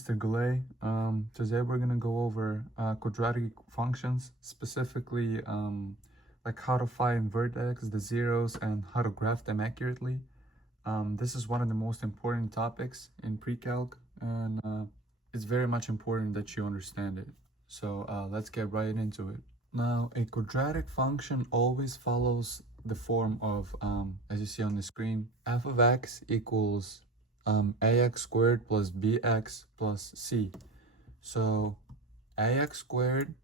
Mr. Goulet. Today we're gonna go over quadratic functions, specifically like how to find vertex, the zeros, and how to graph them accurately. This is one of the most important topics in pre-calc, and it's very much important that you understand it. So let's get right into it. Now, a quadratic function always follows the form of, as you see on the screen, f of x equals ax squared plus bx plus c. So ax squared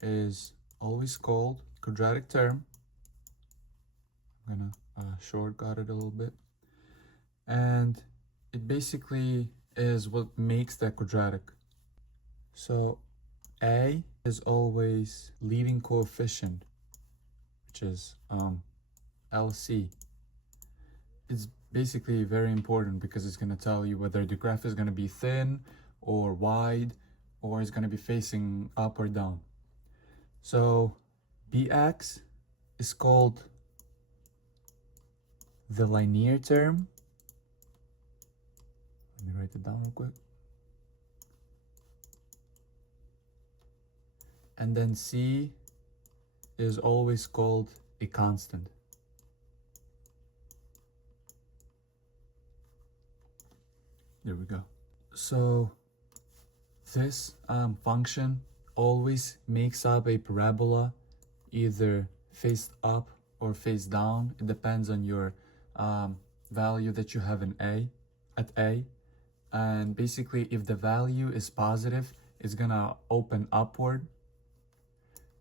is always called quadratic term. I'm gonna shortcut it a little bit. And it basically is what makes that quadratic. So a is always leading coefficient, which is LC. It's basically very important because it's going to tell you whether the graph is going to be thin or wide, or it's going to be facing up or down. So bx is called the linear term. Let me write it down real quick. And then c is always called a constant. There we go. So this function always makes up a parabola, either face up or face down. It depends on your value that you have in at A. And basically, if the value is positive, it's gonna open upward.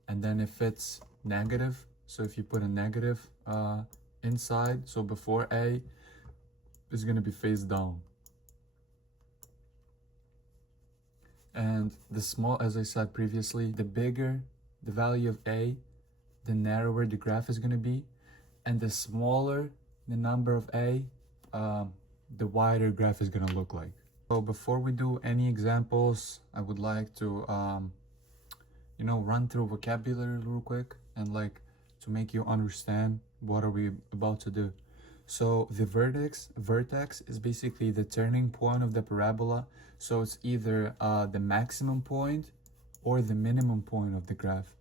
And then if it's negative, so if you put a negative inside, so before A, it's gonna be face down. And the small, as I said previously, the bigger the value of A, the narrower the graph is going to be. And the smaller the number of A, the wider graph is going to look like. So before we do any examples, I would like to, run through vocabulary real quick and to make you understand what are we about to do. So the vertex is basically the turning point of the parabola. So it's either the maximum point or the minimum point of the graph.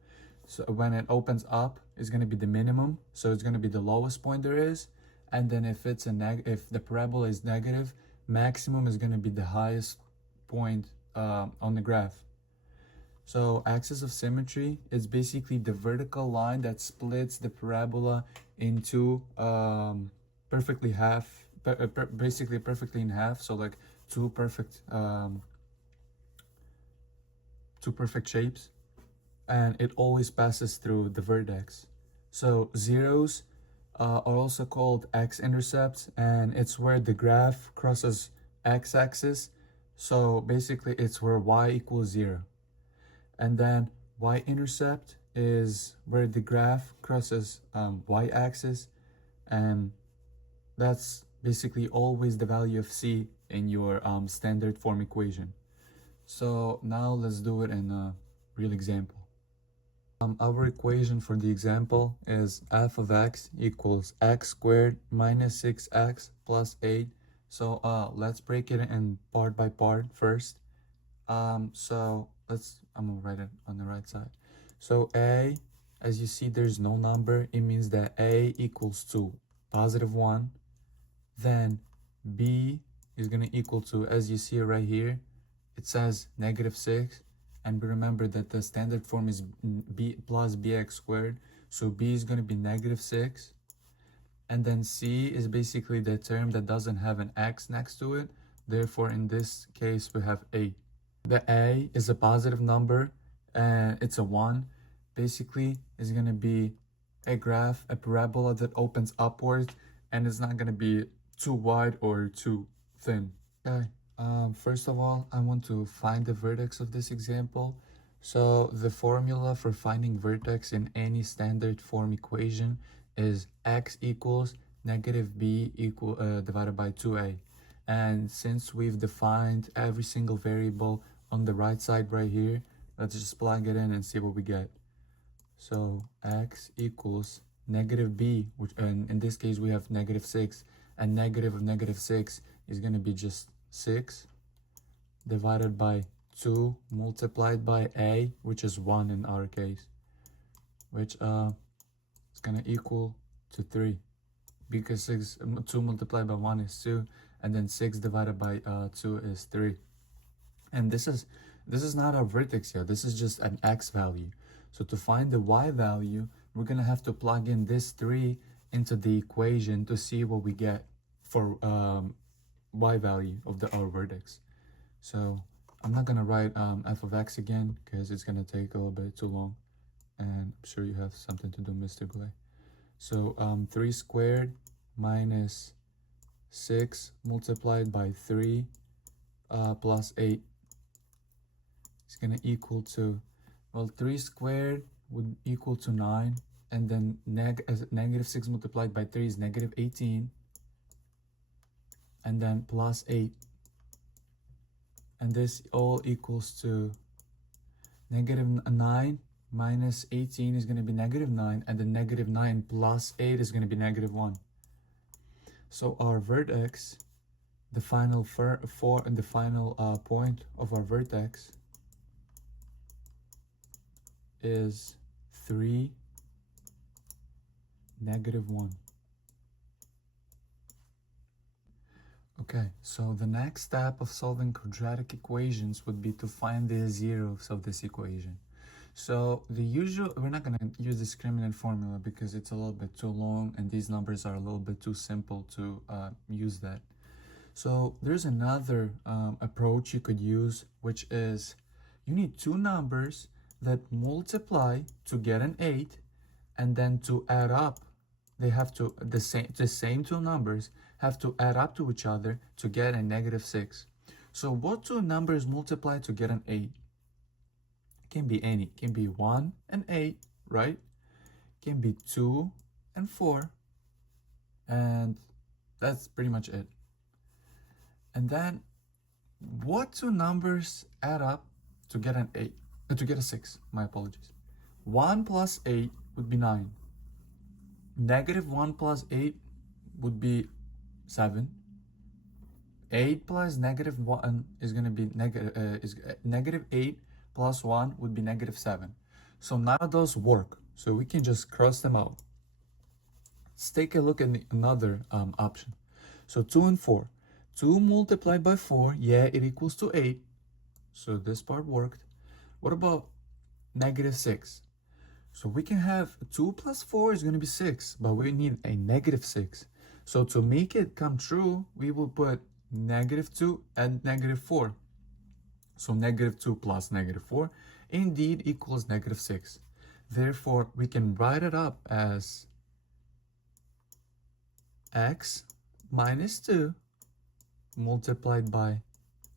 So when it opens up, it's going to be the minimum. So it's going to be the lowest point there is. And then if it's if the parabola is negative, maximum is going to be the highest point on the graph. So axis of symmetry is basically the vertical line that splits the parabola into perfectly in half. So like two perfect shapes, and it always passes through the vertex. So zeros are also called x-intercepts, and it's where the graph crosses x-axis. So basically it's where y equals 0. And then y-intercept is where the graph crosses y-axis, and that's basically always the value of c in your standard form equation. So now let's do it in a real example. Our equation for the example is f of x equals x squared minus 6x plus 8. So let's break it in part by part first. So I'm gonna write it on the right side. So a, as you see, there's no number. It means that a equals to positive 1. Then b is gonna equal to, as you see it right here, it says negative 6. And remember that the standard form is b plus bx squared. So b is gonna be negative 6. And then c is basically the term that doesn't have an x next to it. Therefore, in this case, we have 8. The a is a positive number, and it's a 1. Basically, it's going to be a graph, a parabola that opens upwards, and it's not going to be too wide or too thin. Okay, first of all, I want to find the vertex of this example. So the formula for finding vertex in any standard form equation is x equals negative b divided by 2a. And since we've defined every single variable on the right side right here, let's just plug it in and see what we get. So x equals negative b, which in this case we have negative 6, and negative of negative 6 is going to be just 6, divided by 2 multiplied by a, which is 1 in our case, which is going to equal to 3, because 2 multiplied by 1 is 2, and then 6 divided by 2 is 3. And this is not our vertex here, this is just an x value. So to find the y value, we're going to have to plug in this 3 into the equation to see what we get for y value of our vertex. So I'm not going to write f of x again because it's going to take a little bit too long, and I'm sure you have something to do, Mr. Glay. So 3 squared minus 6 multiplied by 3 plus 8 is going to equal to, well, 3 squared would equal to 9, and then negative 6 multiplied by 3 is negative 18, and then plus 8, and this all equals to negative 9 minus 18 is going to be negative 9, and then negative 9 plus 8 is going to be negative 1. So our vertex, the final point of our vertex is 3, negative 1. Okay, so the next step of solving quadratic equations would be to find the zeros of this equation. So we're not going to use discriminant formula because it's a little bit too long and these numbers are a little bit too simple to use that. So there's another approach you could use, which is you need two numbers that multiply to get an 8, and then to add up, they have to, the same two numbers have to add up to each other to get a negative 6. So what two numbers multiply to get an 8? Can be any. It can be 1 and 8, right? It can be 2 and 4. And that's pretty much it. And then what two numbers add up to get an 8? To get a 6, my apologies. 1 plus 8 would be 9. Negative 1 plus 8 would be 7. 8 plus negative 1 is going to be negative 8 plus 1 would be negative 7. So none of those work. So we can just cross them out. Let's take a look at another option. So 2 and 4. 2 multiplied by 4, yeah, it equals to 8. So this part worked. What about negative 6? So we can have 2 plus 4 is going to be 6, but we need a negative 6. So to make it come true, we will put negative 2 and negative 4. So negative 2 plus negative 4 indeed equals negative 6. Therefore, we can write it up as x minus 2 multiplied by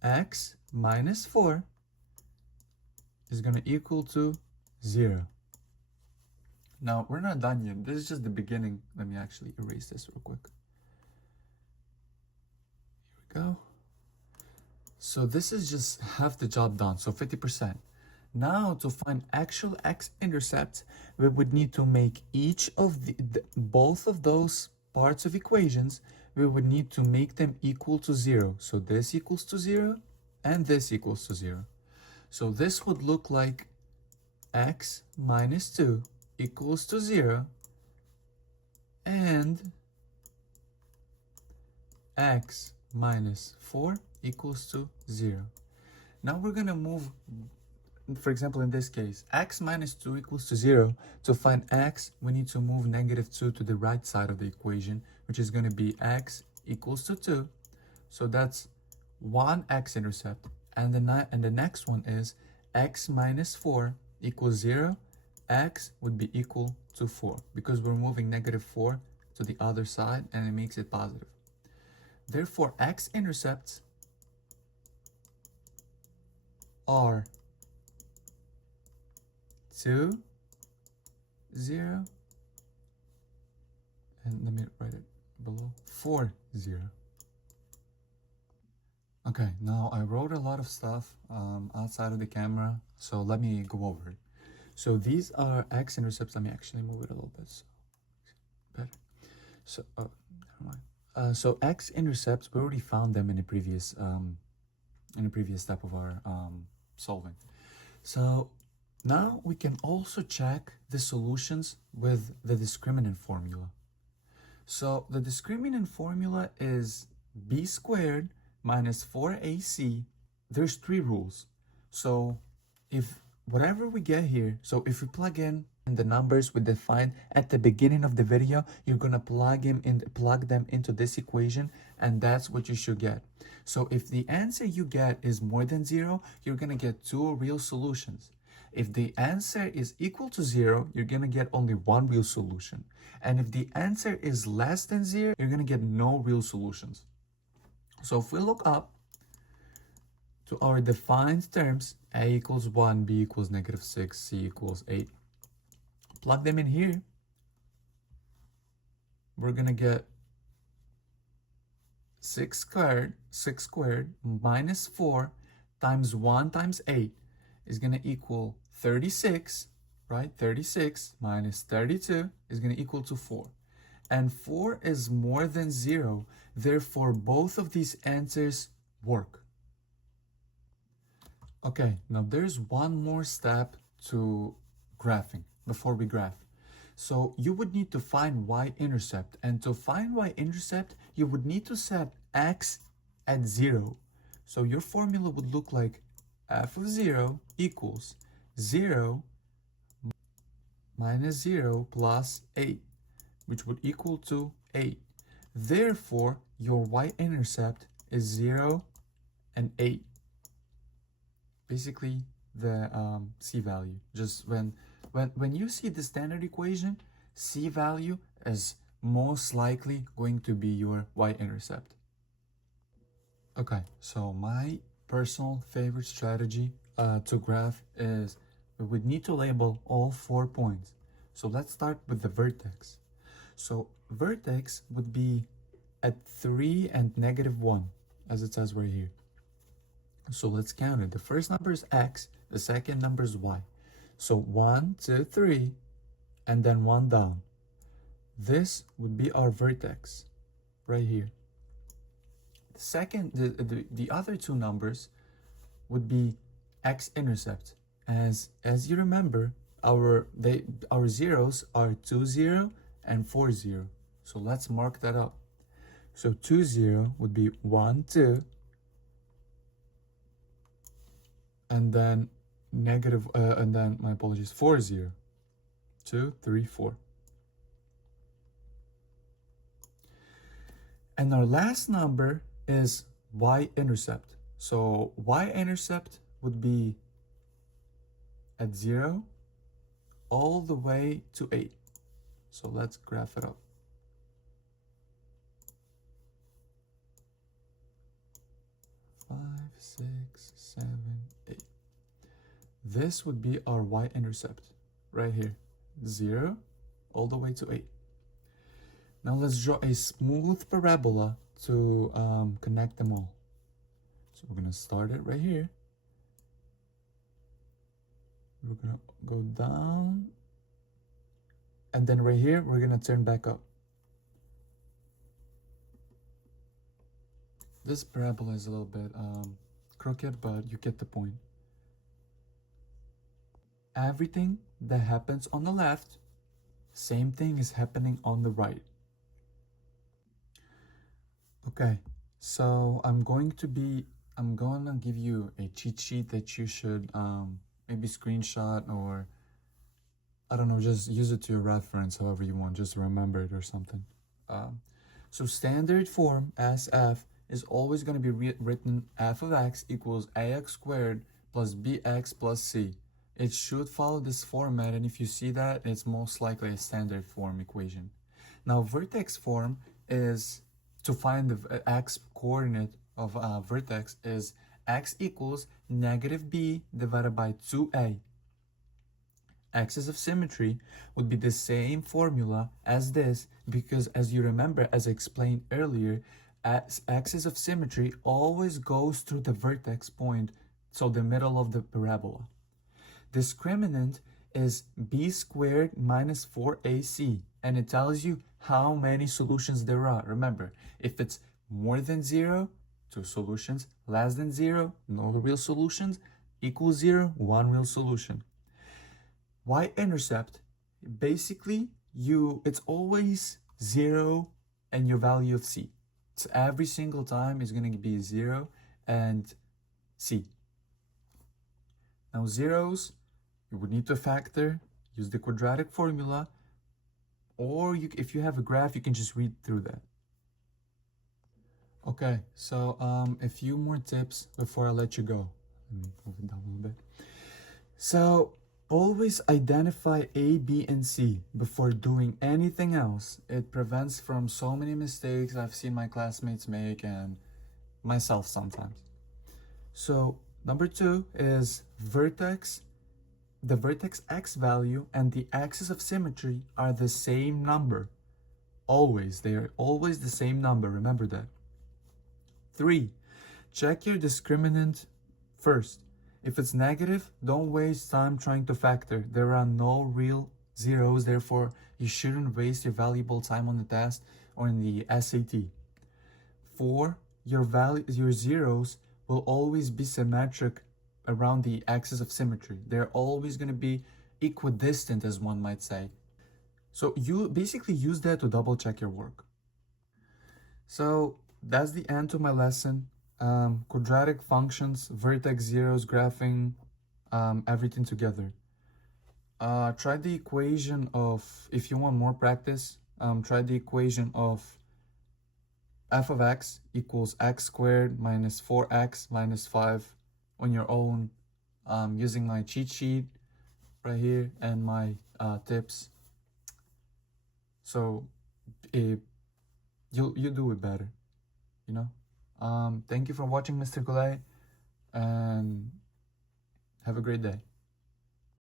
x minus 4 is going to equal to 0. Now, we're not done yet. This is just the beginning. Let me actually erase this real quick. Here we go. So this is just half the job done, so 50%. Now, to find actual x-intercepts, we would need to make each of both of those parts of equations, we would need to make them equal to 0. So this equals to 0, and this equals to 0. So this would look like x minus 2 equals to 0, and x minus 4 equals to 0. Now we're going to move, for example, in this case, x minus 2 equals to 0. To find x, we need to move negative 2 to the right side of the equation, which is going to be x equals to 2. So that's one x-intercept. And the next one is x minus 4 equals 0. X would be equal to 4 because we're moving negative 4 to the other side and it makes it positive. Therefore, x-intercepts are 2, 0, and let me write it below, 4, 0. Okay, now I wrote a lot of stuff outside of the camera, so let me go over it. So these are x-intercepts. Let me actually move it a little bit so better. So, never mind. So x-intercepts, we already found them in the previous in the previous step of our solving. So now we can also check the solutions with the discriminant formula. So the discriminant formula is b squared minus 4ac. There's three rules. So if whatever we get here, so if we plug in the numbers we defined at the beginning of the video, you're gonna plug them into this equation, and that's what you should get. So if the answer you get is more than 0, you're gonna get two real solutions. If the answer is equal to 0, you're gonna get only one real solution. And if the answer is less than 0, you're gonna get no real solutions. So if we look up to our defined terms, a equals 1, b equals -6, c equals 8, plug them in here, we're gonna get 6 squared minus 4 times 1 times 8 is gonna equal 36, right? 36 minus 32 is gonna equal to 4. And 4 is more than 0, therefore both of these answers work. Okay, now there's one more step to graphing before we graph. So you would need to find y-intercept, and to find y-intercept, you would need to set x at 0. So your formula would look like f of 0 equals 0 minus 0 plus 8, which would equal to 8. Therefore, your y-intercept is 0 and 8. Basically, the c value. Just when you see the standard equation, c value is most likely going to be your y-intercept. Okay, so my personal favorite strategy to graph is we would need to label all 4 points. So let's start with the vertex. So vertex would be at 3 and -1, as it says right here. So let's count it. The first number is x, the second number is y. So 1, 2, 3, and then 1 down. This would be our vertex right here. The second, the other two numbers would be x-intercept. As you remember, our zeros are 2, 0 and 4, 0. So let's mark that up. So 2, 0 would be 1, 2, and then my apologies, 4, 0, 2, 3, 4. And our last number is y-intercept. So y-intercept would be at 0 all the way to 8. So let's graph it up. Five, 6, 7, 8. This would be our y-intercept right here, 0 all the way to 8. Now let's draw a smooth parabola to connect them all. So we're gonna start it right here. We're gonna go down, and then right here we're gonna turn back up. This parabola is a little bit crooked, but you get the point. Everything that happens on the left, same thing is happening on the right. Okay, so I'm gonna give you a cheat sheet that you should maybe screenshot, or I don't know, just use it to your reference however you want, just remember it or something. So standard form SF is always going to be written f of x equals ax squared plus bx plus c. It should follow this format, and if you see that, it's most likely a standard form equation. Now vertex form is, to find the x coordinate of vertex, is x equals -b divided by 2a. Axis of symmetry would be the same formula as this, because as you remember, as I explained earlier, axis of symmetry always goes through the vertex point, so the middle of the parabola. Discriminant is b squared minus 4ac, and it tells you how many solutions there are. Remember, if it's more than 0, two solutions, less than 0, no real solutions, equals 0, one real solution. Y-intercept, basically, it's always 0 and your value of C. So every single time is going to be 0 and C. Now zeros, you would need to factor, use the quadratic formula, or if you have a graph, you can just read through that. Okay, so a few more tips before I let you go. Let me move it down a little bit. So always identify A, B, and C before doing anything else. It prevents from so many mistakes I've seen my classmates make and myself sometimes. So number 2 is vertex. The vertex x value and the axis of symmetry are the same number. Always, they are always the same number, remember that. 3, check your discriminant first. If it's negative, don't waste time trying to factor. There are no real zeros, therefore you shouldn't waste your valuable time on the test or in the SAT. 4, your zeros will always be symmetric around the axis of symmetry. They're always going to be equidistant, as one might say. So you basically use that to double check your work. So that's the end to my lesson. Quadratic functions, vertex zeros, graphing, everything together. Try the equation of, if you want more practice, try the equation of f of x equals x squared minus 4x minus 5 on your own, using my cheat sheet right here and my tips. So you'll do it better, you know. Thank you for watching, Mr. Goulet, and have a great day.